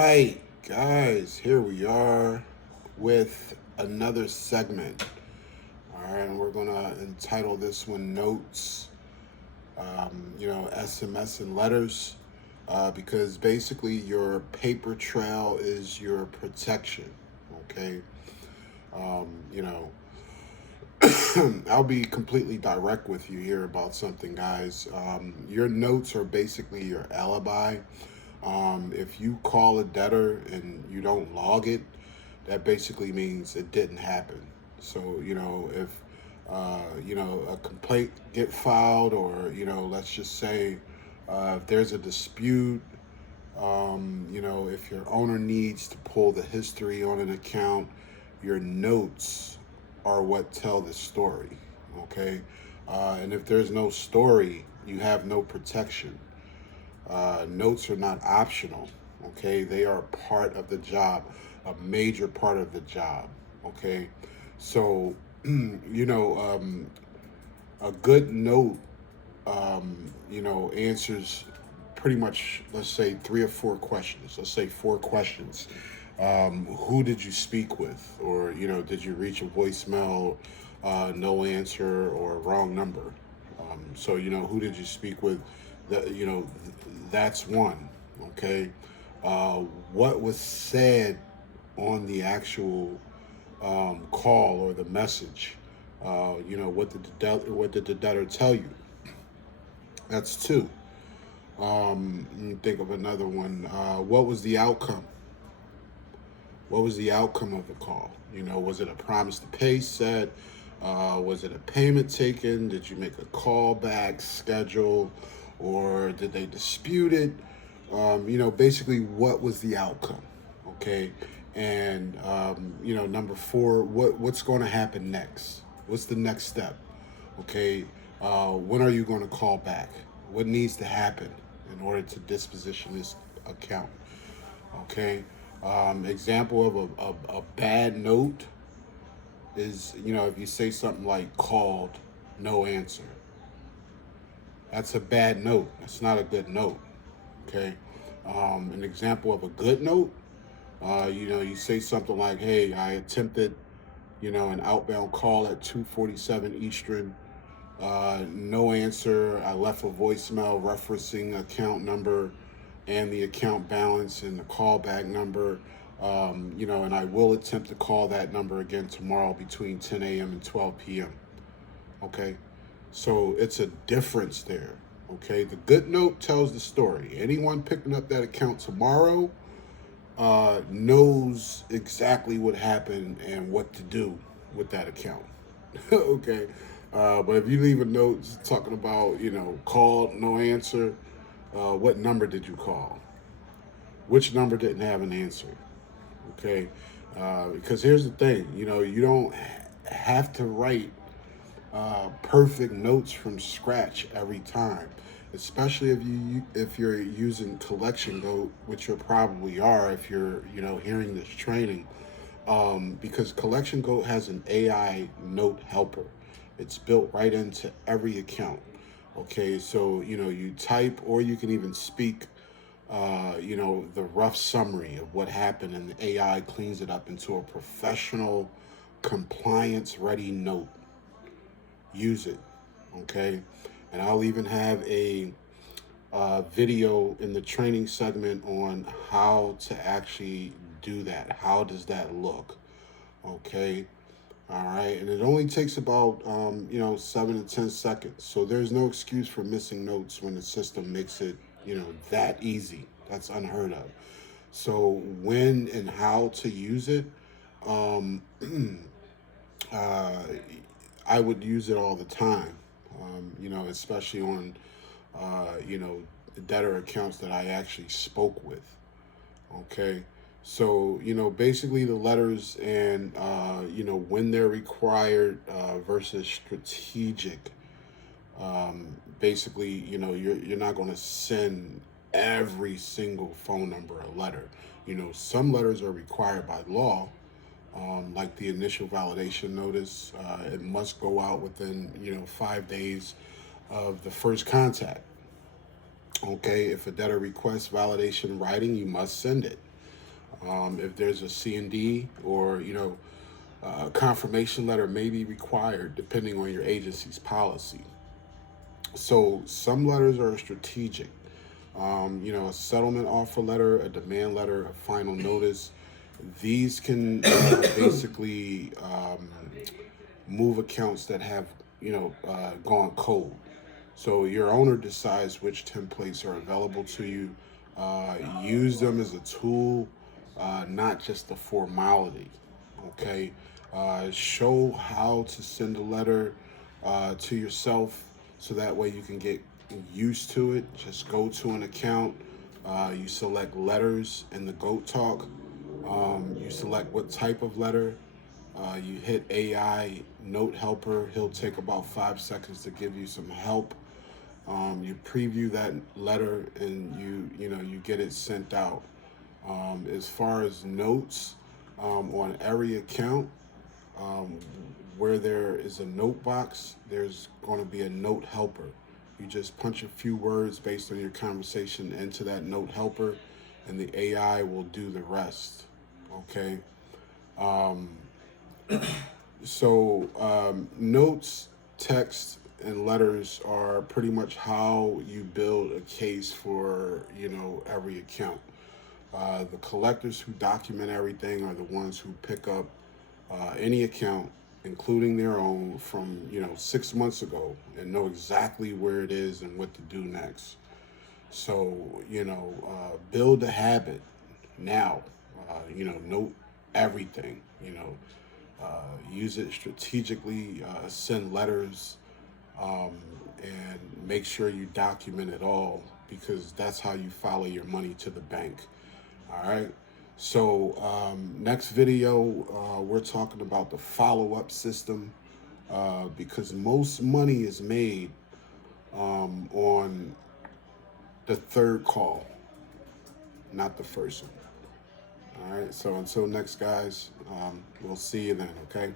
right, guys, here we are with another segment. All right, and we're gonna entitle this one Notes, SMS and letters, because basically your paper trail is your protection. Okay, um, you know, I'll be completely direct with you here about something, guys. Your notes are basically your alibi. If you call a debtor and you don't log it, that basically means it didn't happen. So, if a complaint get filed, or let's just say if there's a dispute, if your owner needs to pull the history on an account, your notes are what tell the story. Okay, and if there's no story, you have no protection. Notes are not optional. Okay, they are part of the job, a major part of the job. Okay, so a good note, answers pretty much, let's say, 3 or 4 questions. Let's say 4 questions. Who did you speak with? Or, did you reach a voicemail, no answer, or wrong number? So, who did you speak with? That, that's one. Okay. What was said on the actual call or the message? What did the debtor tell you? That's two. Let me think of another one. What was the outcome? What was the outcome of the call? Was it a promise to pay set? Was it a payment taken? Did you make a callback schedule, or did they dispute it? Basically, what was the outcome? Okay, and number four, what's going to happen next? What's the next step? Okay, when are you going to call back? What needs to happen in order to disposition this account? Okay, example of a bad note is, if you say something like called, no answer. That's a bad note. That's not a good note. Okay, an example of a good note, you say something like, hey, I attempted, an outbound call at 2:47 Eastern. No answer. I left a voicemail referencing account number and the account balance and the callback number. And I will attempt to call that number again tomorrow between 10 a.m. and 12 p.m. Okay, so it's a difference there. Okay, the good note tells the story. Anyone picking up that account tomorrow knows exactly what happened and what to do with that account. Okay, but if you leave a note talking about, called, no answer, what number did you call? Which number didn't have an answer? Okay, because here's the thing, you don't have to write perfect notes from scratch every time, especially if you're using collection go, which you probably are if you're hearing this training, because collection go has an AI note helper. It's built right into every account. Okay, so you type, or you can even speak the rough summary of what happened, and the AI cleans it up into a professional, compliance ready note. Use it. Okay, and I'll even have a video in the training segment on how to actually do that. How does that look? Okay, all right, and it only takes about 7 to 10 seconds. So there's no excuse for missing notes when the system makes it that easy. That's unheard of. So when and how to use it, um, uh, I would use it all the time. Especially on debtor accounts that I actually spoke with. Okay. So, basically the letters and, when they're required versus strategic. Basically, you're not going to send every single phone number a letter. Some letters are required by law, like the initial validation notice. It must go out within, 5 days of the first contact. Okay, if a debtor requests validation in writing, you must send it. If there's a C&D or, confirmation letter may be required depending on your agency's policy. So some letters are strategic. A settlement offer letter, a demand letter, a final notice. These can basically move accounts that have, gone cold. So your owner decides which templates are available to you. Use them as a tool, not just a formality. Okay. Show how to send a letter to yourself so that way you can get used to it. Just go to an account. You select letters in the GOAT Talk. You select what type of letter. You hit AI Note Helper. He'll take about 5 seconds to give you some help. You preview that letter and you get it sent out. As far as notes, on every account, um, where there is a note box, there's going to be a note helper. You just punch a few words based on your conversation into that note helper, and the AI will do the rest. Okay. Um, Notes, text, and letters are pretty much how you build a case for every account. The collectors who document everything are the ones who pick up any account, including their own, from 6 months ago, and know exactly where it is and what to do next. So build a habit now. Note everything. Use it strategically. Send letters, um, and make sure you document it all, because that's how you follow your money to the bank. All right. So next video, we're talking about the follow-up system, because most money is made on the third call, not the first one. All right. So until next, guys, we'll see you then. Okay.